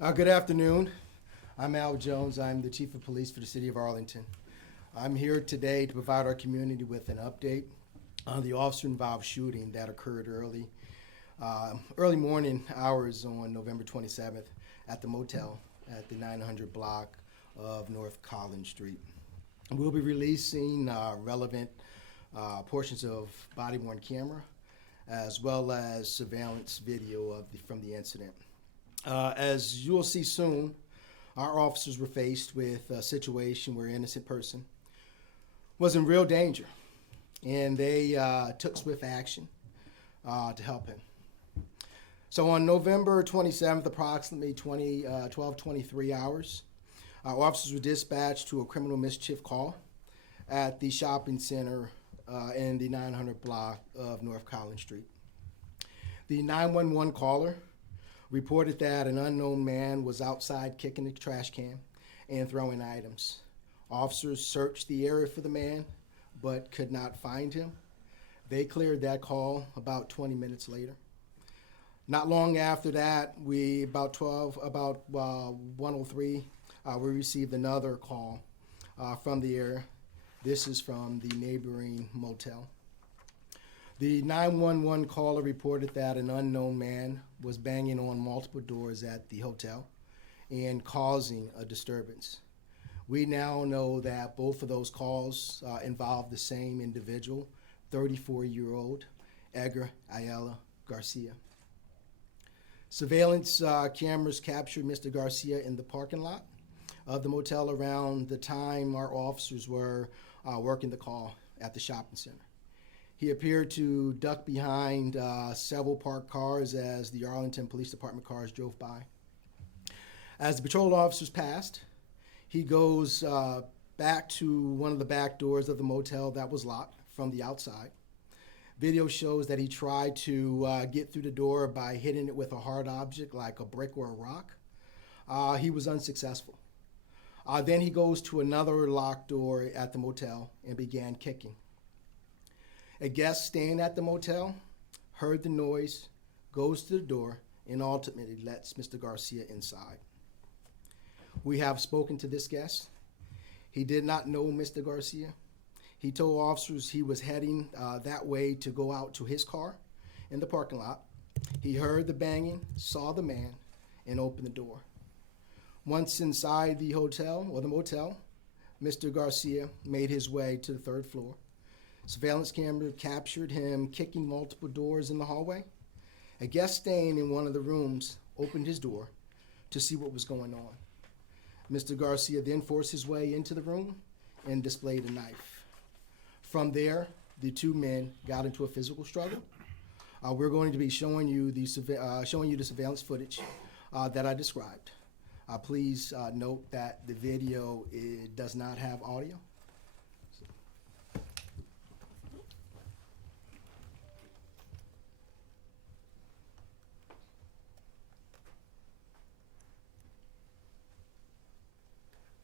Good afternoon. I'm Al Jones. I'm the Chief of Police for the City of Arlington. I'm here today to provide our community with an update on the officer-involved shooting that occurred early morning hours on November 27th at the Motel at the 900 block of North Collins Street. We'll be releasing relevant portions of body-worn camera as well as surveillance video from the incident. As you'll see soon, our officers were faced with a situation where an innocent person was in real danger, and they took swift action to help him. So on November 27th, approximately 12:23 hours, our officers were dispatched to a criminal mischief call at the shopping center in the 900 block of North Collins Street. The 911 caller reported that an unknown man was outside kicking the trash can and throwing items. Officers searched the area for the man, but could not find him. They cleared that call about 20 minutes later. Not long after that, about 1:03, we received another call from the area. This is from the neighboring motel. The 911 caller reported that an unknown man was banging on multiple doors at the hotel and causing a disturbance. We now know that both of those calls involved the same individual, 34-year-old Edgar Ayala Garcia. Surveillance cameras captured Mr. Garcia in the parking lot of the motel around the time our officers were working the call at the shopping center. He appeared to duck behind several parked cars as the Arlington Police Department cars drove by. As the patrol officers passed, he goes back to one of the back doors of the motel that was locked from the outside. Video shows that he tried to get through the door by hitting it with a hard object like a brick or a rock. He was unsuccessful. Then he goes to another locked door at the motel and began kicking. A guest staying at the motel heard the noise, goes to the door, and ultimately lets Mr. Garcia inside. We have spoken to this guest. He did not know Mr. Garcia. He told officers he was heading that way to go out to his car in the parking lot. He heard the banging, saw the man, and opened the door. Once inside the hotel or the motel, Mr. Garcia made his way to the third floor. Surveillance camera captured him kicking multiple doors in the hallway. A guest staying in one of the rooms opened his door to see what was going on. Mr. Garcia then forced his way into the room and displayed a knife. From there, the two men got into a physical struggle. We're going to be showing you the surveillance footage that I described. Please note that the video does not have audio.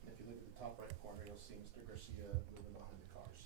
If you look at the top right corner, you'll see Mr. Garcia moving behind the cars.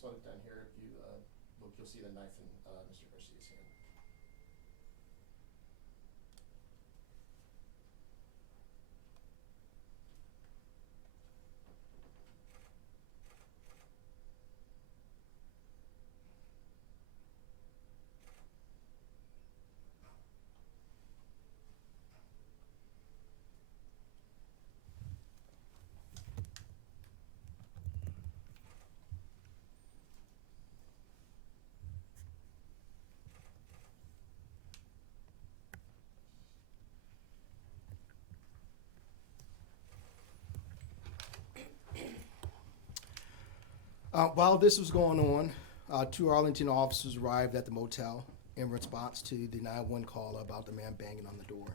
slow it down here. If you look, you'll see the knife in Mr. Garcia's hand. While this was going on, two Arlington officers arrived at the motel in response to the 911 call about the man banging on the door.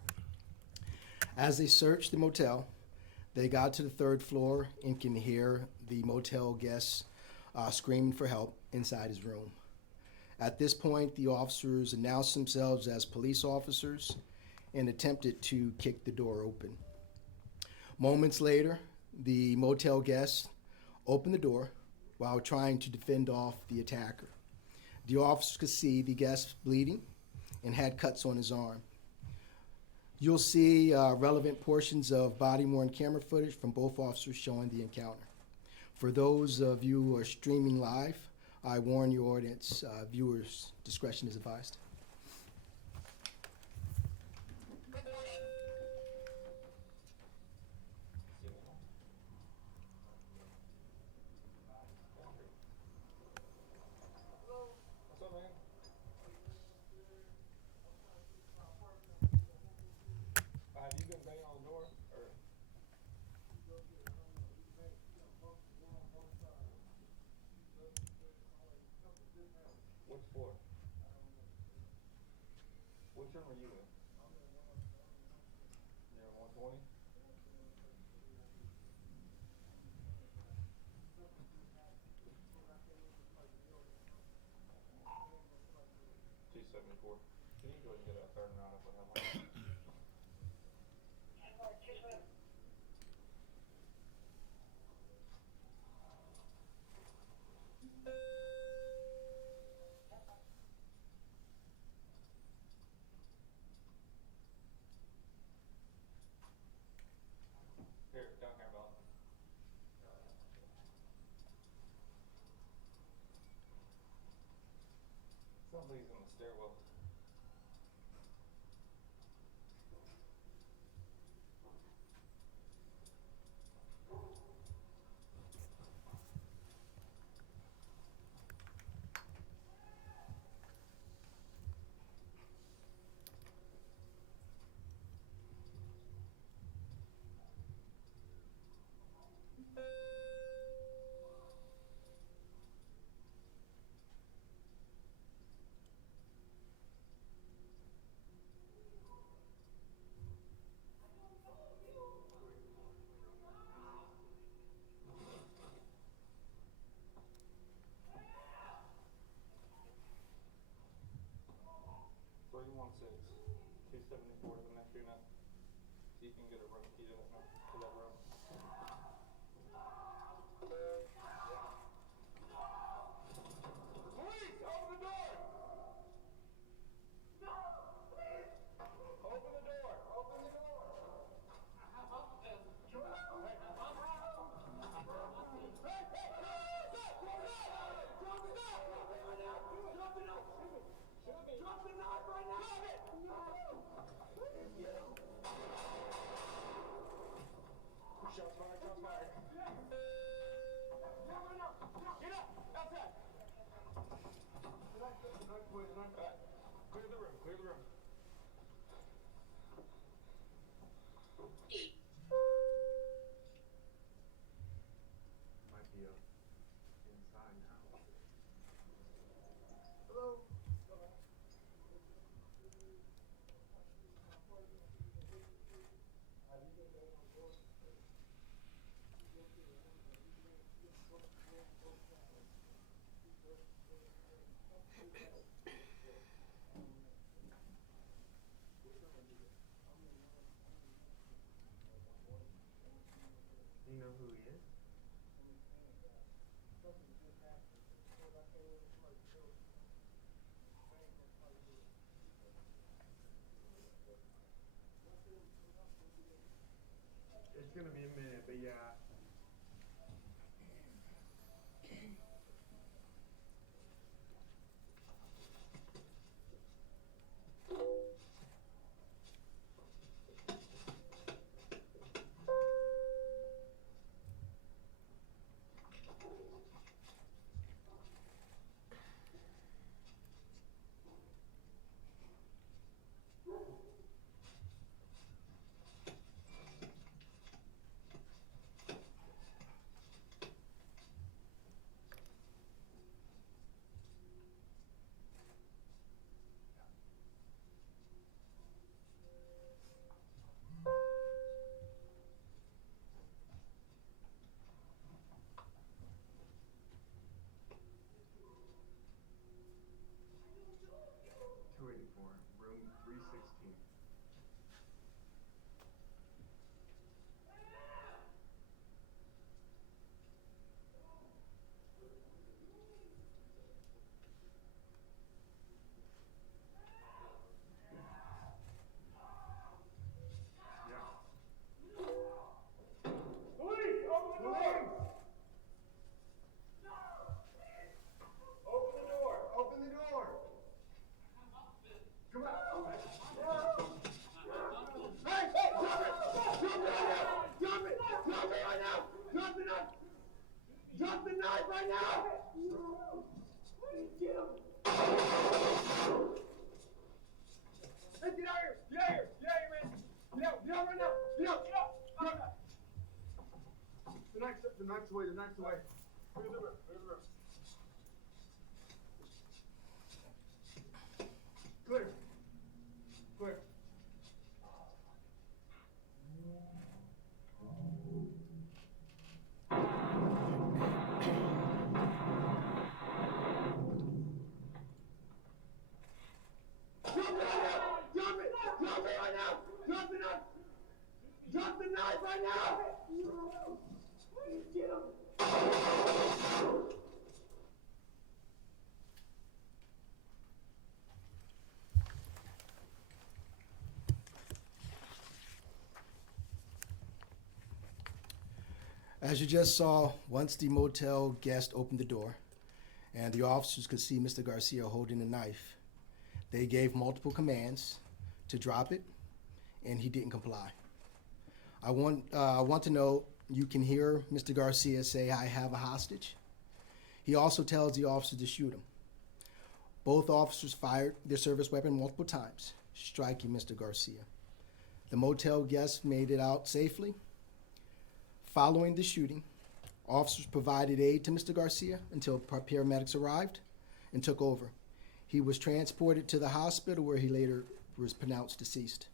As they searched the motel, they got to the third floor and can hear the motel guests screaming for help inside his room. At this point, the officers announced themselves as police officers and attempted to kick the door open. Moments later, the motel guests opened the door while trying to defend off the attacker. The officers could see the guest bleeding and had cuts on his arm. You'll see relevant portions of body-worn camera footage from both officers showing the encounter. For those of you who are streaming live, I warn your audience, viewers' discretion is advised. Have you been banging on the door? Or? Which floor? Which room are you in? You're in 120? $274. Can you go ahead and get a third round if we have one? Here, down here, Bob. Somebody's in the stairwell. $274 is the next unit. So you can get a room key to that room. Police, open the door! No, please! Open the door! Open the door! Drop the knife right now! Drop it! No! Shots fired, shots fired. Get up! Outside! Clear the room, clear the room. Might be up inside now. Hello? You know who he is? gonna be a minute, but yeah. Room 316. Police, open the door! Open the door! Open the door! Come on! Hey, hey, drop it! Drop it! Drop it right now! Drop the knife! Drop the knife right now! Get him! Hey, get out here! Get out here! Get out here, man! Get out! Get out right now! Get out! Get out! Get out! The knife's away. The knife's away. Move the room. Move the room. Clear. Clear. Drop it! Drop it right now! Drop the knife! Drop the knife right now! Get him! As you just saw, once the motel guest opened the door and the officers could see Mr. Garcia holding a knife, they gave multiple commands to drop it, and he didn't comply. I want to know, you can hear Mr. Garcia say, "I have a hostage." He also tells the officer to shoot him. Both officers fired their service weapon multiple times, striking Mr. Garcia. The motel guest made it out safely. Following the shooting, officers provided aid to Mr. Garcia until paramedics arrived and took over. He was transported to the hospital where he later was pronounced deceased.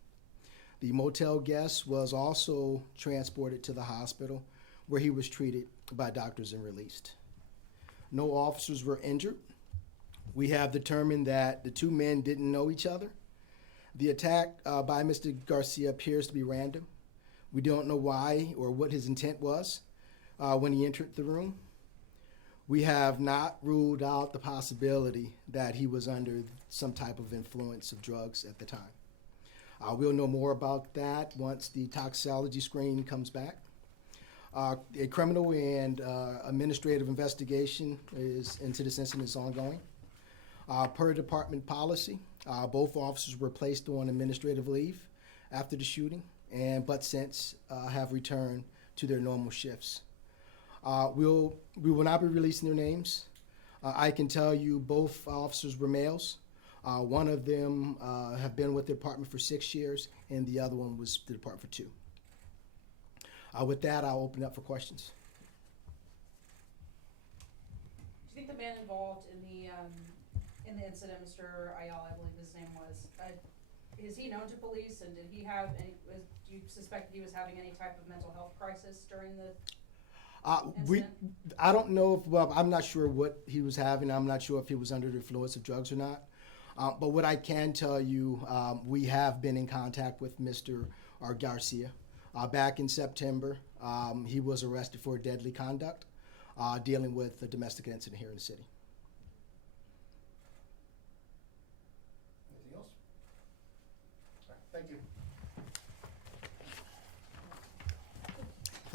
The motel guest was also transported to the hospital where he was treated by doctors and released. No officers were injured. We have determined that the two men didn't know each other. The attack by Mr. Garcia appears to be random. We don't know why or what his intent was when he entered the room. We have not ruled out the possibility that he was under some type of influence of drugs at the time. We'll know more about that once the toxicology screen comes back. A criminal and administrative investigation into this incident is ongoing. Per department policy, both officers were placed on administrative leave after the shooting, but since have returned to their normal shifts. We will not be releasing their names. I can tell you both officers were males. One of them have been with the department for 6 years, and the other one was the department for 2. With that, I'll open up for questions. Do you think the man involved in the incident, Mr. Ayala, I believe his name was, is he known to police, and did he have any? Do you suspect that he was having any type of mental health crisis during the incident? I don't know if, well, I'm not sure what he was having. I'm not sure if he was under the influence of drugs or not. But what I can tell you, we have been in contact with Mr. Garcia. Back in September, he was arrested for deadly conduct, dealing with a domestic incident here in the city. Anything else? All right, thank you.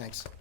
Thanks.